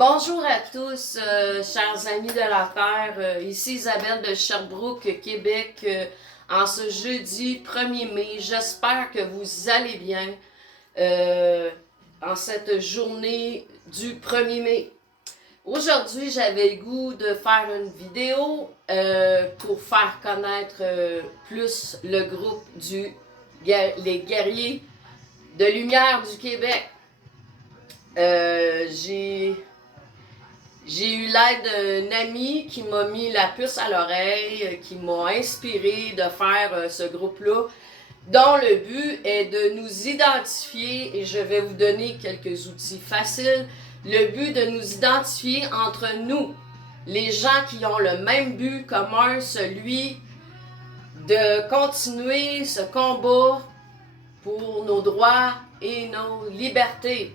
Bonjour à tous, chers amis de la Terre. Ici Isabelle de Sherbrooke, Québec, en ce jeudi 1er mai. J'espère que vous allez bien en cette journée du 1er mai. Aujourd'hui, j'avais le goût de faire une vidéo pour faire connaître plus le groupe les Guerriers de Lumière du Québec. J'ai eu l'aide d'un ami qui m'a mis la puce à l'oreille, qui m'a inspiré de faire ce groupe-là, dont le but est de nous identifier, et je vais vous donner quelques outils faciles, le but de nous identifier entre nous, les gens qui ont le même but commun, celui de continuer ce combat pour nos droits et nos libertés.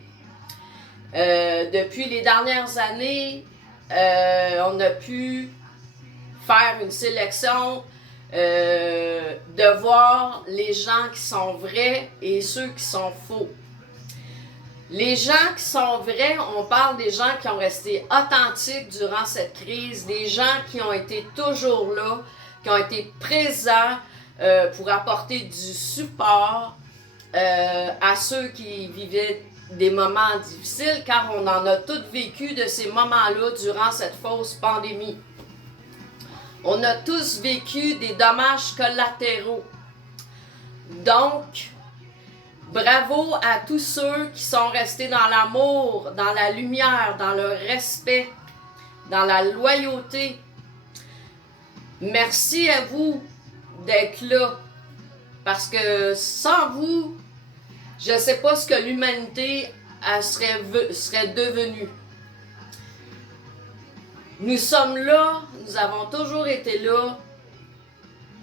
Depuis les dernières années, on a pu faire une sélection, de voir les gens qui sont vrais et ceux qui sont faux. Les gens qui sont vrais, on parle des gens qui ont resté authentiques durant cette crise, des gens qui ont été toujours là, qui ont été présents pour apporter du support à ceux qui vivaient des moments difficiles, car on en a tous vécu de ces moments-là durant cette fausse pandémie. On a tous vécu des dommages collatéraux. Donc, bravo à tous ceux qui sont restés dans l'amour, dans la lumière, dans le respect, dans la loyauté. Merci à vous d'être là, parce que sans vous, je ne sais pas ce que l'humanité serait devenue. Nous sommes là, nous avons toujours été là,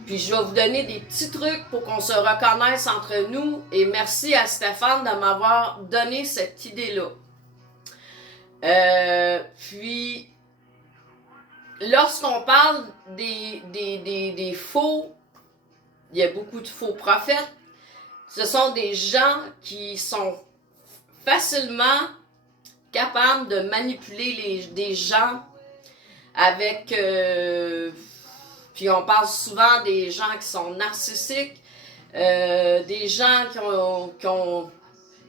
puis je vais vous donner des petits trucs pour qu'on se reconnaisse entre nous, et merci à Stéphane de m'avoir donné cette idée-là. Puis, lorsqu'on parle des faux, il y a beaucoup de faux prophètes. Ce sont des gens qui sont facilement capables de manipuler des gens avec... puis on parle souvent des gens qui sont narcissiques, des gens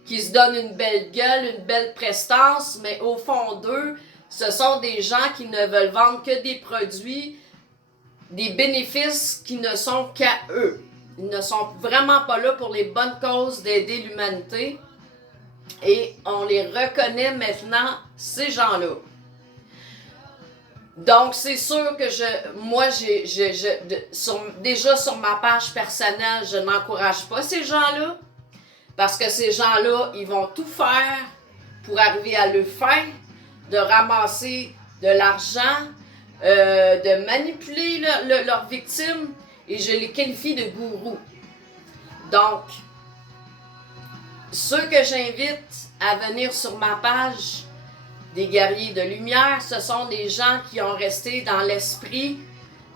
qui se donnent une belle gueule, une belle prestance, mais au fond d'eux, ce sont des gens qui ne veulent vendre que des produits, des bénéfices qui ne sont qu'à eux. Ils ne sont vraiment pas là pour les bonnes causes d'aider l'humanité. Et on les reconnaît maintenant, ces gens-là. Donc, c'est sûr que déjà sur ma page personnelle, je n'encourage pas ces gens-là. Parce que ces gens-là, ils vont tout faire pour arriver à leur fin, de ramasser de l'argent, de manipuler leurs victimes. Et je les qualifie de gourous. Donc, ceux que j'invite à venir sur ma page des Guerriers de Lumière, ce sont des gens qui ont resté dans l'esprit,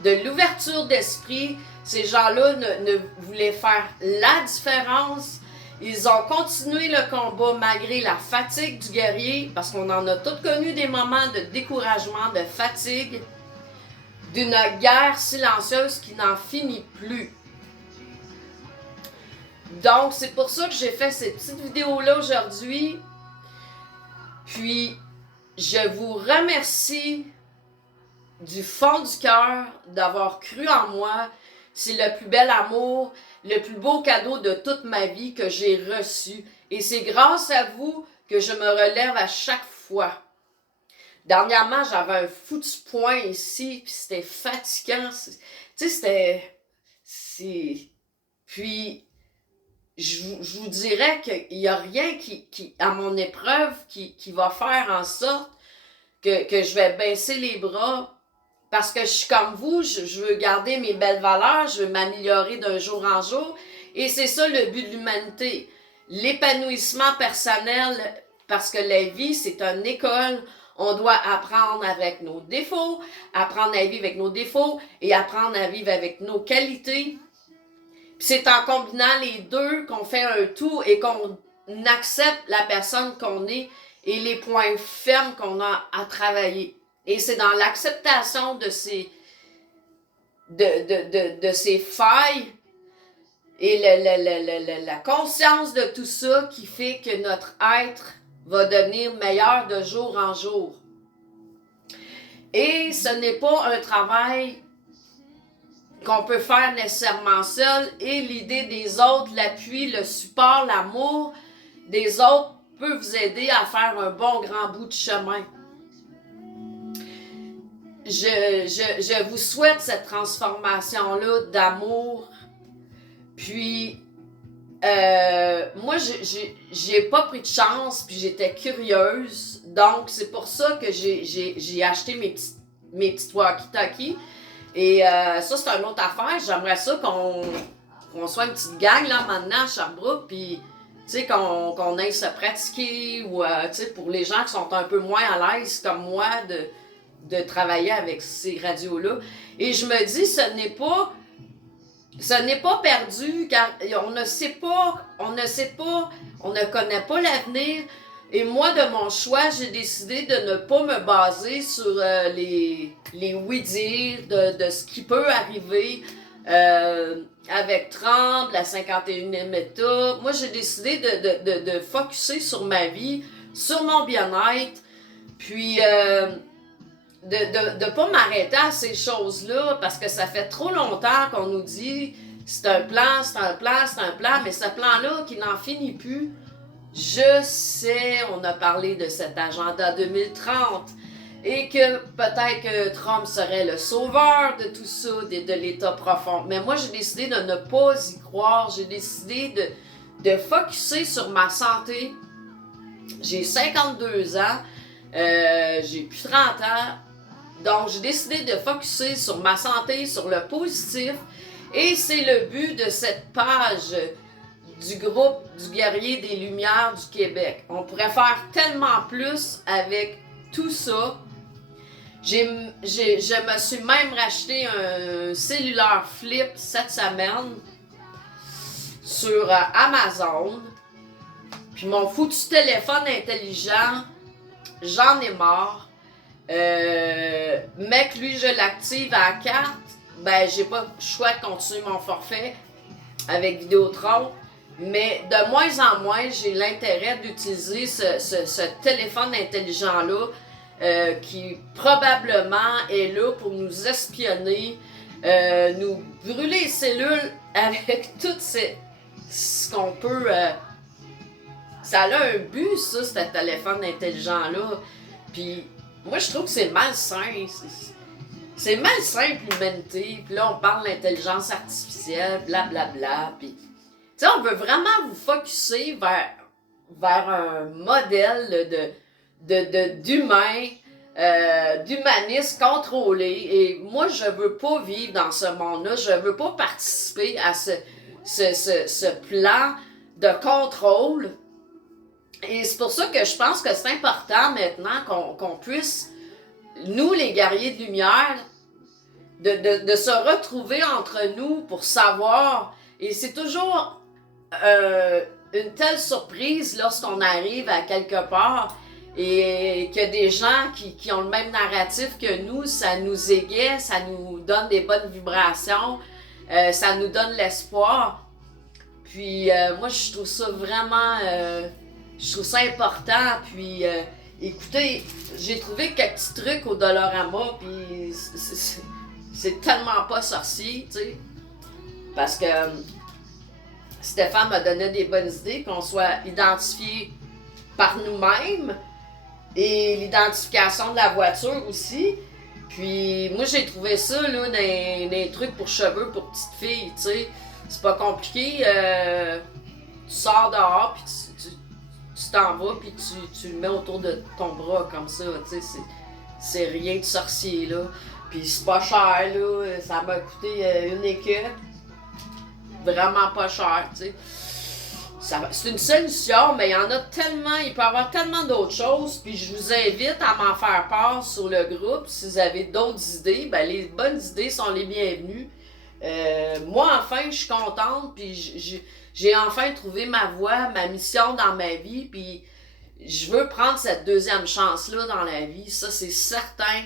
de l'ouverture d'esprit. Ces gens-là ne voulaient faire la différence. Ils ont continué le combat malgré la fatigue du guerrier, parce qu'on en a tous connu des moments de découragement, de fatigue, d'une guerre silencieuse qui n'en finit plus. Donc, c'est pour ça que j'ai fait cette petite vidéo-là aujourd'hui. Puis, je vous remercie du fond du cœur d'avoir cru en moi. C'est le plus bel amour, le plus beau cadeau de toute ma vie que j'ai reçu. Et c'est grâce à vous que je me relève à chaque fois. Dernièrement, j'avais un foutu point ici, puis c'était fatigant. Tu sais, Puis, je vous dirais qu'il n'y a rien à mon épreuve qui va faire en sorte que je vais baisser les bras. Parce que je suis comme vous, je veux garder mes belles valeurs, je veux m'améliorer d'un jour en jour. Et c'est ça le but de l'humanité. L'épanouissement personnel, parce que la vie, c'est une école. On doit apprendre avec nos défauts, apprendre à vivre avec nos défauts et apprendre à vivre avec nos qualités. Puis c'est en combinant les deux qu'on fait un tout et qu'on accepte la personne qu'on est et les points fermes qu'on a à travailler. Et c'est dans l'acceptation de ces failles et la conscience de tout ça qui fait que notre être va devenir meilleur de jour en jour. Et ce n'est pas un travail qu'on peut faire nécessairement seul, et l'idée des autres, l'appui, le support, l'amour des autres peut vous aider à faire un bon grand bout de chemin. Je vous souhaite cette transformation-là d'amour. Puis, moi, j'ai pas pris de chance, puis j'étais curieuse. Donc, c'est pour ça que j'ai acheté mes petites walkie-talkies. Et ça, c'est une autre affaire. J'aimerais ça qu'on soit une petite gang, là, maintenant, à Sherbrooke, puis, tu sais, qu'on aille se pratiquer, ou, tu sais, pour les gens qui sont un peu moins à l'aise, comme moi, de travailler avec ces radios-là. Et je me dis, ce n'est pas perdu, car on ne connaît pas l'avenir. Et moi, de mon choix, j'ai décidé de ne pas me baser sur les oui-dire de ce qui peut arriver avec Trump, la 51e État. Moi, j'ai décidé de focusser sur ma vie, sur mon bien-être, puis de pas m'arrêter à ces choses-là, parce que ça fait trop longtemps qu'on nous dit c'est un plan, c'est un plan, c'est un plan, mais ce plan-là qui n'en finit plus. Je sais, on a parlé de cet agenda 2030 et que peut-être que Trump serait le sauveur de tout ça, de l'État profond. Mais moi, j'ai décidé de ne pas y croire. J'ai décidé de focusser sur ma santé. J'ai 52 ans, j'ai plus 30 ans. Donc, j'ai décidé de focusser sur ma santé, sur le positif. Et c'est le but de cette page du groupe du Guerrier des Lumières du Québec. On pourrait faire tellement plus avec tout ça. Je me suis même racheté un cellulaire flip cette semaine sur Amazon. Puis mon foutu téléphone intelligent, j'en ai marre. Mais que lui, je l'active à la carte, ben j'ai pas le choix de continuer mon forfait avec Vidéotron. Mais de moins en moins, j'ai l'intérêt d'utiliser ce téléphone intelligent-là qui probablement est là pour nous espionner, nous brûler les cellules avec tout ce qu'on peut... ça a un but, ça, ce téléphone intelligent-là. Puis moi, je trouve que c'est malsain. C'est malsain pour l'humanité. Puis là, on parle d'intelligence artificielle, blablabla. Puis, tu sais, on veut vraiment vous focusser vers un modèle d'humain, d'humanisme contrôlé. Et moi, je veux pas vivre dans ce monde-là. Je veux pas participer à ce plan de contrôle. Et c'est pour ça que je pense que c'est important maintenant qu'on puisse, nous, les guerriers de lumière, de se retrouver entre nous pour savoir. Et c'est toujours une telle surprise lorsqu'on arrive à quelque part et qu'il y a des gens qui ont le même narratif que nous, ça nous égaie, ça nous donne des bonnes vibrations, ça nous donne l'espoir. Puis moi, je trouve ça vraiment... je trouve ça important. Puis écoutez, j'ai trouvé quelques petits trucs au Dollarama, puis c'est tellement pas sorcier, tu sais. Parce que Stéphane m'a donné des bonnes idées, qu'on soit identifié par nous-mêmes et l'identification de la voiture aussi. Puis moi, j'ai trouvé ça là, des trucs pour cheveux pour petites filles, tu sais. C'est pas compliqué. Tu sors dehors, puis tu t'en vas, puis tu le mets autour de ton bras comme ça, tu sais. C'est rien de sorcier, là. Puis c'est pas cher, là. Ça m'a coûté une écuque. Vraiment pas cher, tu sais. C'est une solution, mais il y en a tellement, il peut y avoir tellement d'autres choses. Puis je vous invite à m'en faire part sur le groupe. Si vous avez d'autres idées, ben les bonnes idées sont les bienvenues. Moi, enfin, je suis contente, puis j'ai enfin trouvé ma voie, ma mission dans ma vie. Puis je veux prendre cette deuxième chance-là dans la vie, ça c'est certain.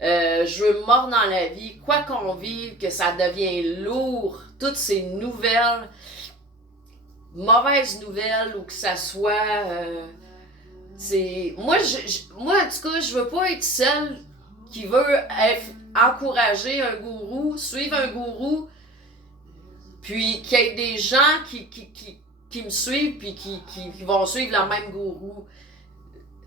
Je veux me mordre dans la vie, quoi qu'on vive, que ça devient lourd, toutes ces nouvelles, mauvaises nouvelles, ou que ça soit... moi, en tout cas, je veux pas être celle qui veut encourager un gourou, suivre un gourou, puis qu'il y ait des gens qui me suivent puis qui vont suivre le même gourou.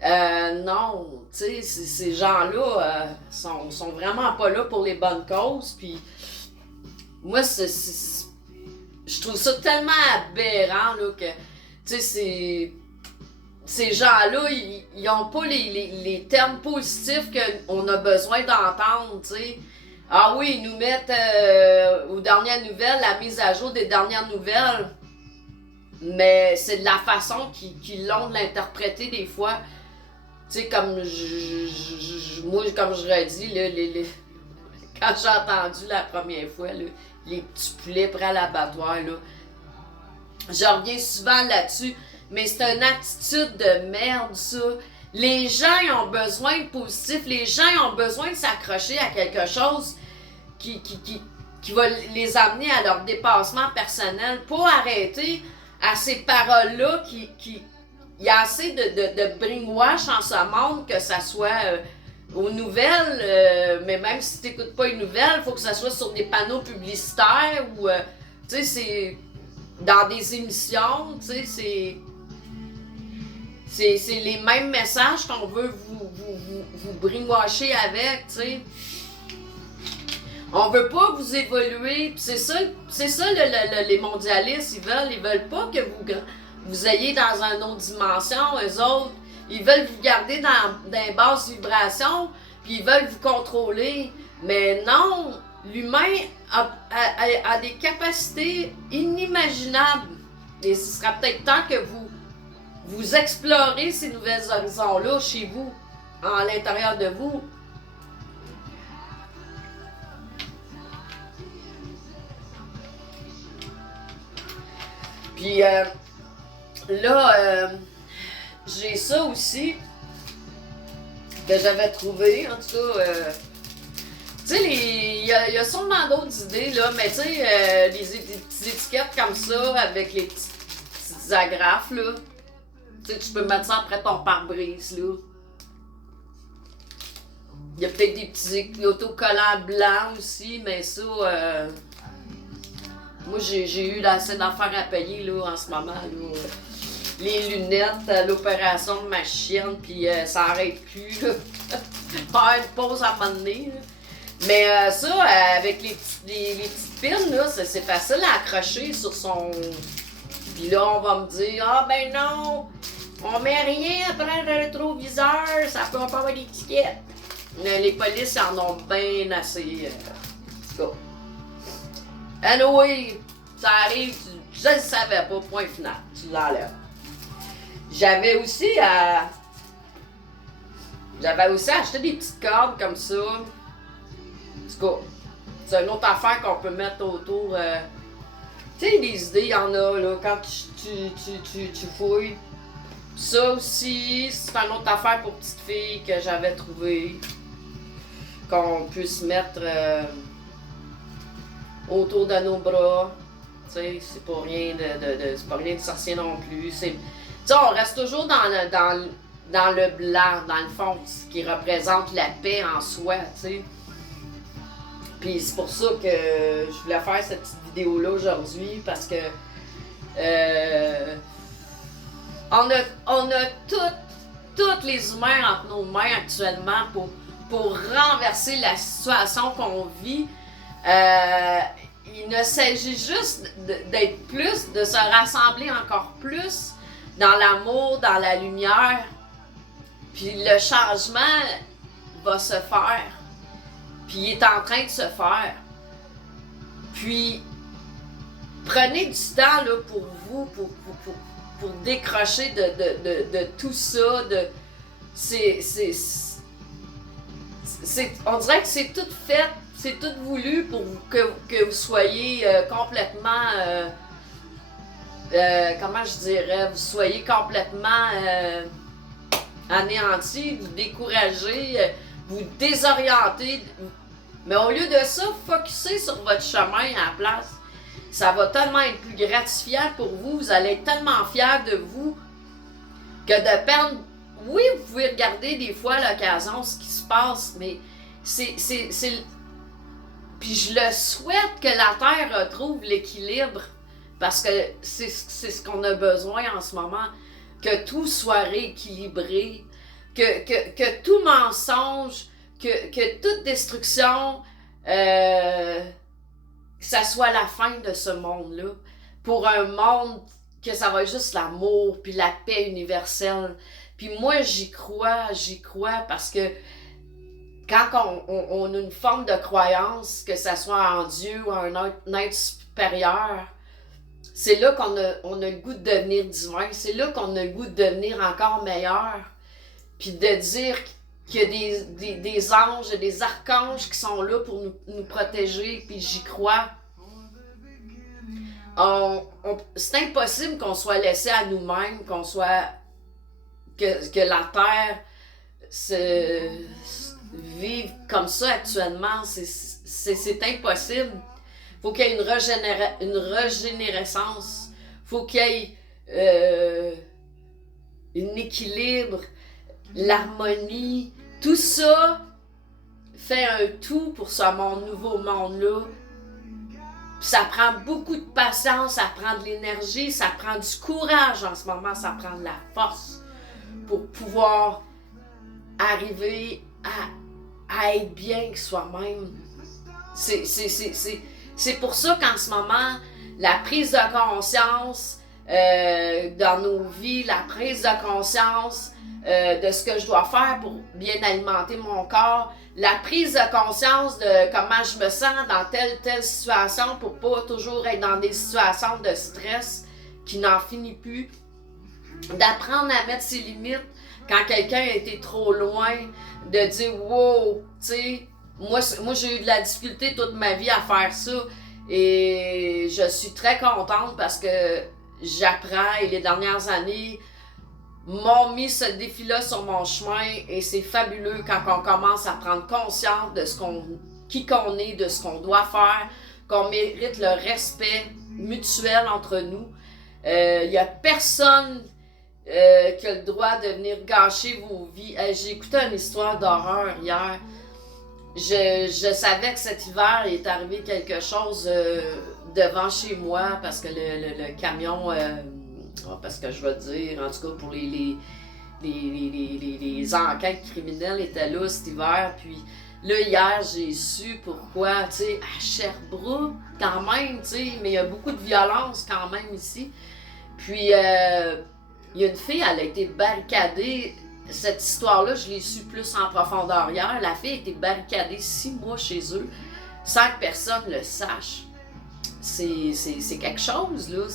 Non, tu sais, ces gens-là sont vraiment pas là pour les bonnes causes, puis moi, je trouve ça tellement aberrant, là, que, tu sais, ces gens-là, ils n'ont pas les termes positifs qu'on a besoin d'entendre, tu sais. Ah oui, ils nous mettent aux dernières nouvelles, la mise à jour des dernières nouvelles, mais c'est de la façon qu'ils l'ont de l'interpréter des fois. Tu sais, comme moi, comme je redis, là, quand j'ai entendu la première fois, là, les petits poulets prêts à l'abattoir, là, je reviens souvent là-dessus, mais c'est une attitude de merde, ça. Les gens ils ont besoin de positif, les gens ils ont besoin de s'accrocher à quelque chose qui va les amener à leur dépassement personnel, pas arrêter à ces paroles-là il y a assez de brainwash en ce monde, que ça soit aux nouvelles, mais même si tu n'écoutes pas une nouvelle, il faut que ça soit sur des panneaux publicitaires ou, tu sais, c'est dans des émissions, tu sais, c'est les mêmes messages qu'on veut vous brainwasher avec, tu sais. On veut pas vous évoluer, c'est ça les mondialistes, ils veulent pas que vous ayez dans une autre dimension, eux autres. Ils veulent vous garder dans des basses vibrations, puis ils veulent vous contrôler. Mais non, l'humain a des capacités inimaginables. Et ce sera peut-être temps que vous explorez ces nouveaux horizons-là chez vous, à l'intérieur de vous. Puis là, j'ai ça aussi que j'avais trouvé, en tout cas. Tu sais, il y a sûrement d'autres idées, là, mais tu sais, des petites étiquettes comme ça, avec les petites agrafes, là. Tu sais, tu peux mettre ça après ton pare-brise, là. Il y a peut-être des petits autocollants blancs aussi, mais ça, moi, j'ai eu assez d'affaires à payer, là, en ce moment, là. Les lunettes, l'opération de ma chienne, puis ça arrête plus, là. Faire une pause à un moment donné, là. Mais ça, avec les petites pins, là, c'est facile à accrocher sur son... Puis là, on va me dire, ah ben non, on met rien après le rétroviseur, ça peut pas avoir d'étiquette. Les polices en ont bien assez. En tout cas. Anyway, ça arrive, je ne savais pas, point final, tu l'enlèves. J'avais aussi acheté des petites cordes comme ça. En tout cas, c'est une autre affaire qu'on peut mettre autour. Tu sais, des idées, il y en a, là, quand tu fouilles. Ça aussi, c'est une autre affaire pour petites filles que j'avais trouvé. Qu'on puisse mettre autour de nos bras. Tu sais, c'est pas rien c'est pas rien de sorcier non plus. Tu sais, on reste toujours dans le blanc, dans le fond, ce qui représente la paix en soi, tu sais. Puis c'est pour ça que je voulais faire cette petite vidéo-là aujourd'hui, parce que on a tous les humains entre nos mains actuellement pour renverser la situation qu'on vit. Il ne s'agit juste d'être plus, de se rassembler encore plus dans l'amour, dans la lumière. Puis le changement va se faire. Puis il est en train de se faire. Puis prenez du temps là, pour vous, pour décrocher de tout ça. On dirait que c'est tout fait, c'est tout voulu pour que vous soyez complètement... comment je dirais? Vous soyez complètement... anéantir, vous décourager, vous désorienter. Mais au lieu de ça, focussez sur votre chemin à la place. Ça va tellement être plus gratifiant pour vous. Vous allez être tellement fiers de vous que de perdre. Oui, vous pouvez regarder des fois à l'occasion ce qui se passe, mais c'est. Puis je le souhaite que la Terre retrouve l'équilibre parce que c'est ce qu'on a besoin en ce moment. Que tout soit rééquilibré, que tout mensonge, que toute destruction, ça soit la fin de ce monde-là. Pour un monde que ça va être juste l'amour puis la paix universelle. Puis moi, j'y crois parce que quand on a une forme de croyance, que ça soit en Dieu ou en un être supérieur, c'est là qu'on a le goût de devenir divin. C'est là qu'on a le goût de devenir encore meilleur. Puis de dire qu'il y a des anges et des archanges qui sont là pour nous protéger. Puis j'y crois. C'est impossible qu'on soit laissé à nous-mêmes, qu'on soit... Que la Terre vive comme ça actuellement. C'est impossible. Faut qu'il y ait une régénérescence. Faut qu'il y ait un équilibre, l'harmonie. Tout ça fait un tout pour ce nouveau monde-là. Puis ça prend beaucoup de patience, ça prend de l'énergie, ça prend du courage en ce moment, ça prend de la force pour pouvoir arriver à être bien avec soi-même. C'est pour ça qu'en ce moment, la prise de conscience dans nos vies, la prise de conscience de ce que je dois faire pour bien alimenter mon corps, la prise de conscience de comment je me sens dans telle situation pour pas toujours être dans des situations de stress qui n'en finit plus, d'apprendre à mettre ses limites quand quelqu'un a été trop loin, de dire « wow », tu sais, moi j'ai eu de la difficulté toute ma vie à faire ça et je suis très contente parce que j'apprends et les dernières années m'ont mis ce défi-là sur mon chemin et c'est fabuleux quand on commence à prendre conscience de qui qu'on est, de ce qu'on doit faire, qu'on mérite le respect mutuel entre nous. Il n'y a personne qui a le droit de venir gâcher vos vies. J'ai écouté une histoire d'horreur hier. Je savais que cet hiver, il est arrivé quelque chose devant chez moi parce que le camion... parce que je veux dire, en tout cas pour les enquêtes criminelles étaient là cet hiver, puis là hier j'ai su pourquoi, tu sais, à Sherbrooke quand même, tu sais, mais il y a beaucoup de violence quand même ici, puis il y a une fille, elle a été barricadée, cette histoire-là je l'ai su plus en profondeur hier, la fille a été barricadée 6 mois chez eux, sans que personne le sache, c'est quelque chose là,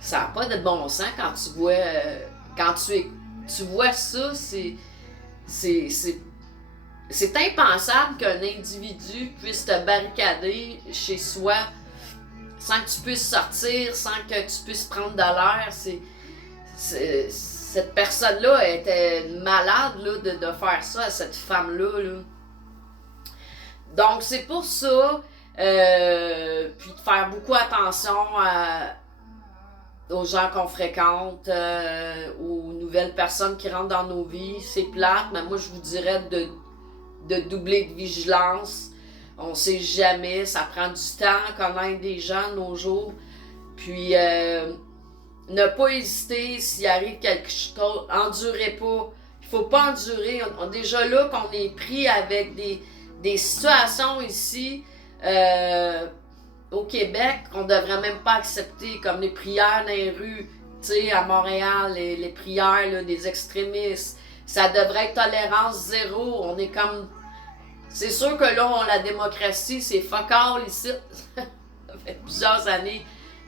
ça n'a pas de bon sens quand tu vois, tu vois ça, c'est impensable qu'un individu puisse te barricader chez soi sans que tu puisses sortir, sans que tu puisses prendre de l'air. Cette personne-là était malade là, de faire ça à cette femme-là. Là. Donc c'est pour ça, puis de faire beaucoup attention aux gens qu'on fréquente, aux nouvelles personnes qui rentrent dans nos vies. C'est plate, mais moi je vous dirais de doubler de vigilance. On sait jamais, ça prend du temps à connaître des gens de nos jours. Puis ne pas hésiter s'il arrive quelque chose, endurez pas. Il faut pas endurer. Déjà là qu'on est pris avec des situations ici. Au Québec, qu'on devrait même pas accepter, comme les prières dans les rues, tu sais, à Montréal, les prières là, des extrémistes, ça devrait être tolérance zéro, on est comme... C'est sûr que là, la démocratie, c'est fuck all ici, ça fait plusieurs années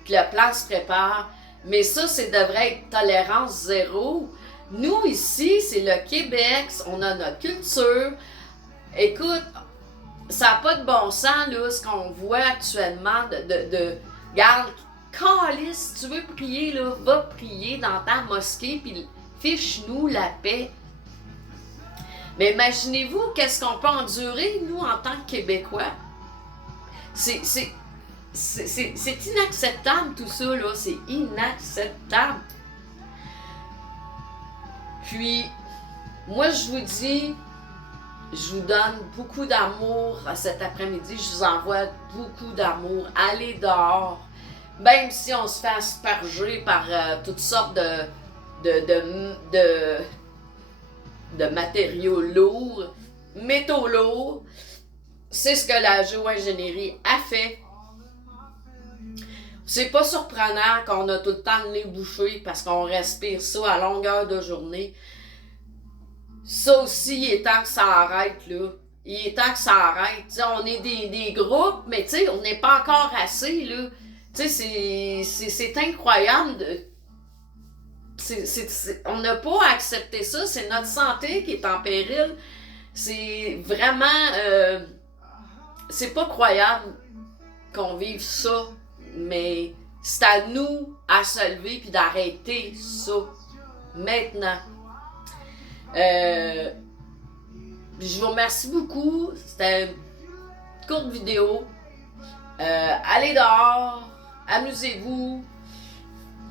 que le plan se prépare, mais ça devrait être tolérance zéro. Nous, ici, c'est le Québec, on a notre culture, écoute... Ça n'a pas de bon sens, là, ce qu'on voit actuellement regarde, calice, si tu veux prier, là, va prier dans ta mosquée, puis fiche-nous la paix. Mais imaginez-vous qu'est-ce qu'on peut endurer, nous, en tant que Québécois. C'est inacceptable, tout ça, là. C'est inacceptable. Puis, moi, je vous dis, je vous donne beaucoup d'amour cet après-midi. Je vous envoie beaucoup d'amour. Allez dehors. Même si on se fait asperger par toutes sortes de matériaux lourds, métaux lourds, c'est ce que la géo-ingénierie a fait. C'est pas surprenant qu'on a tout le temps le nez bouché parce qu'on respire ça à longueur de journée. Ça aussi, il est temps que ça arrête, là. Il est temps que ça arrête. T'sais, on est des groupes, mais t'sais, on n'est pas encore assez, là. C'est incroyable. On n'a pas à accepter ça. C'est notre santé qui est en péril. C'est vraiment... c'est pas croyable qu'on vive ça. Mais c'est à nous à se lever puis d'arrêter ça. Maintenant. Je vous remercie beaucoup. C'était une courte vidéo. Allez dehors. Amusez-vous.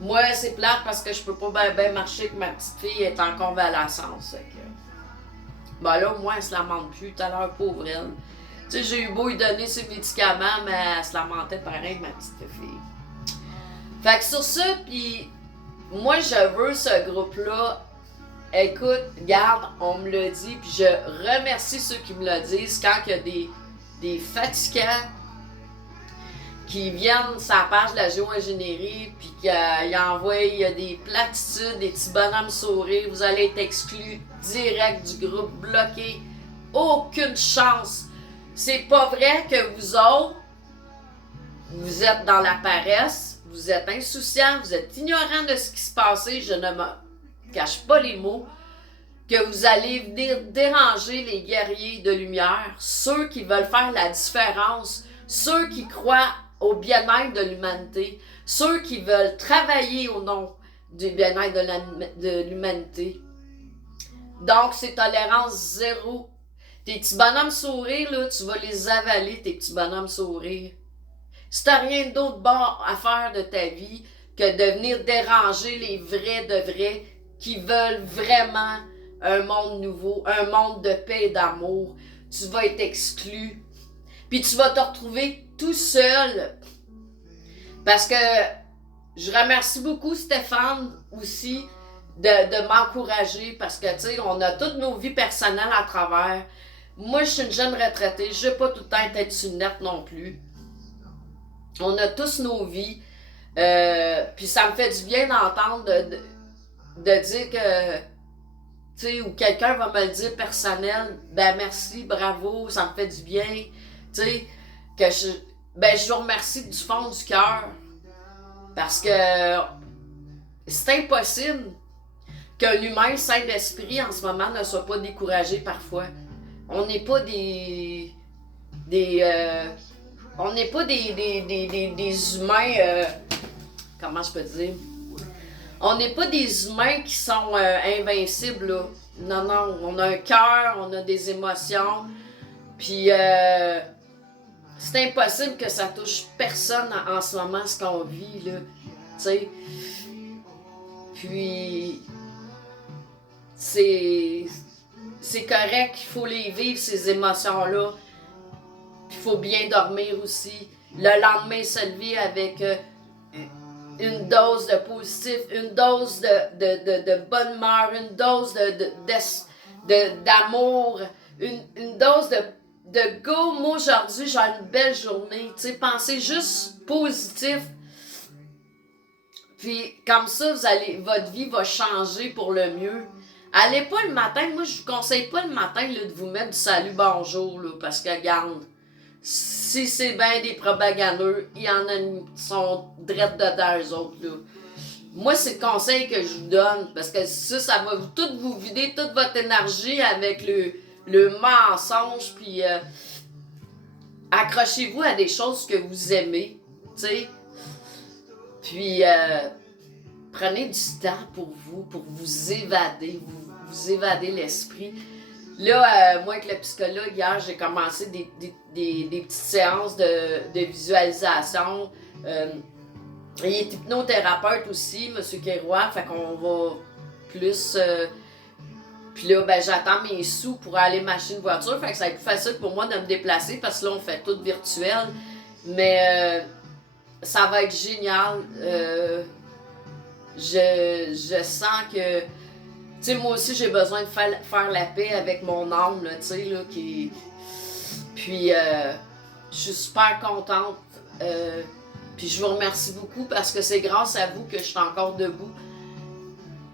Moi, c'est plate parce que je peux pas bien marcher que ma petite fille est en convalescence. Ben là, au moins, elle se lamente plus. Tout à l'heure, pauvre elle. Tu sais, j'ai eu beau lui donner ses médicaments, mais elle se lamentait pareil, ma petite fille. Fait que sur ça, puis moi, je veux ce groupe-là. Écoute, regarde, on me l'a dit, puis je remercie ceux qui me le disent quand il y a des fatigants qui viennent sur la page de la géo-ingénierie, puis qu'ils envoient des platitudes, des petits bonhommes sourires, vous allez être exclus direct du groupe, bloqué. Aucune chance. C'est pas vrai que vous autres, vous êtes dans la paresse, vous êtes insouciants, vous êtes ignorants de ce qui se passait, je ne me cache pas les mots, que vous allez venir déranger les guerriers de lumière, ceux qui veulent faire la différence, ceux qui croient au bien-être de l'humanité, ceux qui veulent travailler au nom du bien-être de l'humanité. Donc, c'est tolérance zéro. Tes petits bonhommes sourires, là, tu vas les avaler, tes petits bonhommes sourires. Si t'as rien d'autre bon à faire de ta vie que de venir déranger les vrais de vrais qui veulent vraiment un monde nouveau, un monde de paix et d'amour, tu vas être exclu. Puis tu vas te retrouver tout seul. Parce que je remercie beaucoup Stéphane aussi de m'encourager parce que, tu sais, on a toutes nos vies personnelles à travers. Moi, je suis une jeune retraitée, je ne vais pas tout le temps être sur le net non plus. On a tous nos vies. Puis ça me fait du bien d'entendre de dire que, tu sais, ou quelqu'un va me le dire personnel, ben merci, bravo, ça me fait du bien. Tu sais, que je vous remercie du fond du cœur. Parce que c'est impossible qu'un humain sain d'esprit en ce moment ne soit pas découragé parfois. On n'est pas on n'est pas des humains, comment je peux dire? On n'est pas des humains qui sont invincibles, là. Non, non, on a un cœur, on a des émotions, puis c'est impossible que ça touche personne en ce moment, ce qu'on vit, là, tu sais. Puis, c'est correct, il faut les vivre, ces émotions-là. Puis, il faut bien dormir aussi. Le lendemain, se lever avec une dose de positif, une dose de bonne humeur, une dose d'amour, une dose de go. Moi, aujourd'hui, j'ai une belle journée. Tu sais, pensez juste positif. Puis, comme ça, votre vie va changer pour le mieux. Allez pas le matin, moi, je vous conseille pas le matin là, de vous mettre du salut bonjour, là, parce que, regarde, si c'est bien des propagandeux, il y en a qui sont drettes dedans, eux autres, là. Moi, c'est le conseil que je vous donne, parce que ça va tout vous vider toute votre énergie avec le mensonge, puis accrochez-vous à des choses que vous aimez, tu sais. Puis, prenez du temps pour vous évader, vous évader l'esprit. Là, moi, avec le psychologue, hier, j'ai commencé des petites séances de visualisation. Il est hypnothérapeute aussi, M. Kérois, fait qu'on va plus... puis là, ben, j'attends mes sous pour aller m'acheter une voiture, fait que ça va être plus facile pour moi de me déplacer, parce que là, on fait tout virtuel. Mais ça va être génial. Je sens que... Tu sais, moi aussi, j'ai besoin de faire la paix avec mon âme, là, tu sais, là, qui... Puis, je suis super contente. Puis, je vous remercie beaucoup parce que c'est grâce à vous que je suis encore debout.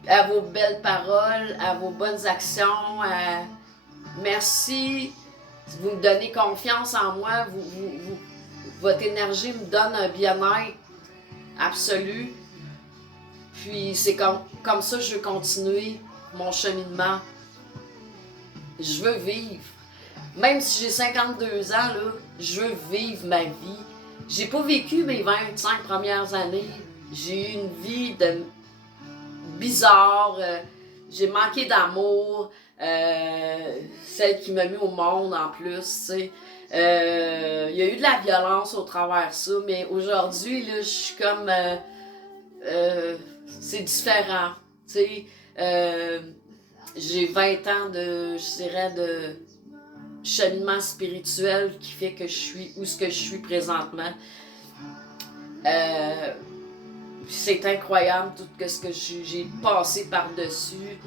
À vos belles paroles, à vos bonnes actions. Merci. Vous me donnez confiance en moi. Votre énergie me donne un bien-être absolu. Puis, c'est comme ça que je veux continuer mon cheminement. Je veux vivre. Même si j'ai 52 ans, là, je veux vivre ma vie. J'ai pas vécu mes 25 premières années. J'ai eu une vie bizarre. J'ai manqué d'amour. Celle qui m'a mis au monde en plus, tu sais. Il y a eu de la violence au travers de ça, mais aujourd'hui, là, je suis comme... c'est différent, tu sais. J'ai 20 ans de cheminement spirituel qui fait que je suis où ce que je suis présentement. C'est incroyable tout ce que j'ai passé par-dessus.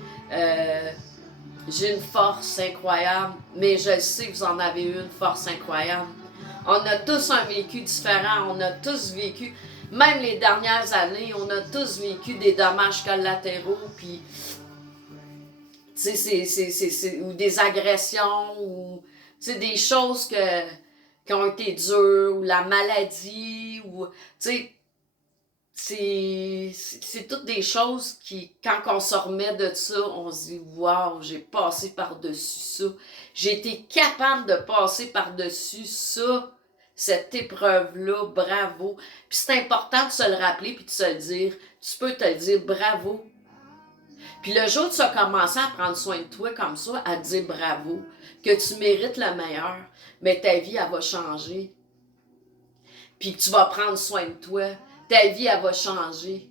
J'ai une force incroyable, mais je sais que vous en avez une force incroyable. On a tous un vécu différent, on a tous vécu, même les dernières années, on a tous vécu des dommages collatéraux, puis tu sais, ou des agressions, ou des choses qui ont été dures, ou la maladie, ou tu sais, c'est toutes des choses qui, quand on se remet de ça, on se dit « Wow, j'ai passé par-dessus ça. J'ai été capable de passer par-dessus ça, cette épreuve-là, bravo. » Puis c'est important de se le rappeler puis de se le dire. Tu peux te le dire « Bravo. » Puis le jour où tu as commencé à prendre soin de toi comme ça, à te dire « Bravo. » Que tu mérites le meilleur, mais ta vie, elle va changer. Puis que tu vas prendre soin de toi. Ta vie, elle va changer.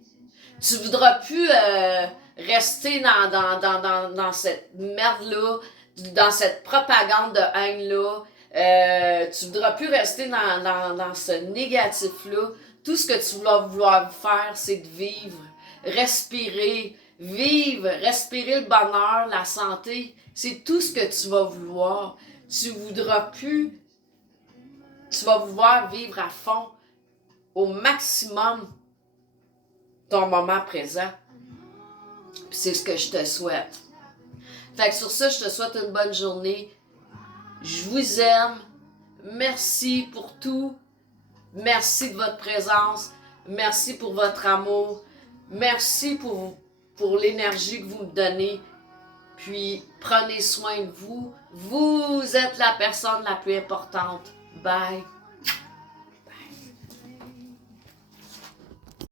Tu voudras plus rester dans cette merde-là, dans cette propagande de haine-là. Tu voudras plus rester dans ce négatif-là. Tout ce que tu vas vouloir faire, c'est de vivre, respirer, vivre, respirer le bonheur, la santé. C'est tout ce que tu vas vouloir. Tu voudras plus... Tu vas vouloir vivre à fond, au maximum, ton moment présent. Puis c'est ce que je te souhaite. Fait que sur ça, je te souhaite une bonne journée. Je vous aime. Merci pour tout. Merci de votre présence. Merci pour votre amour. Merci pour l'énergie que vous me donnez. Puis prenez soin de vous. Vous êtes la personne la plus importante. Bye.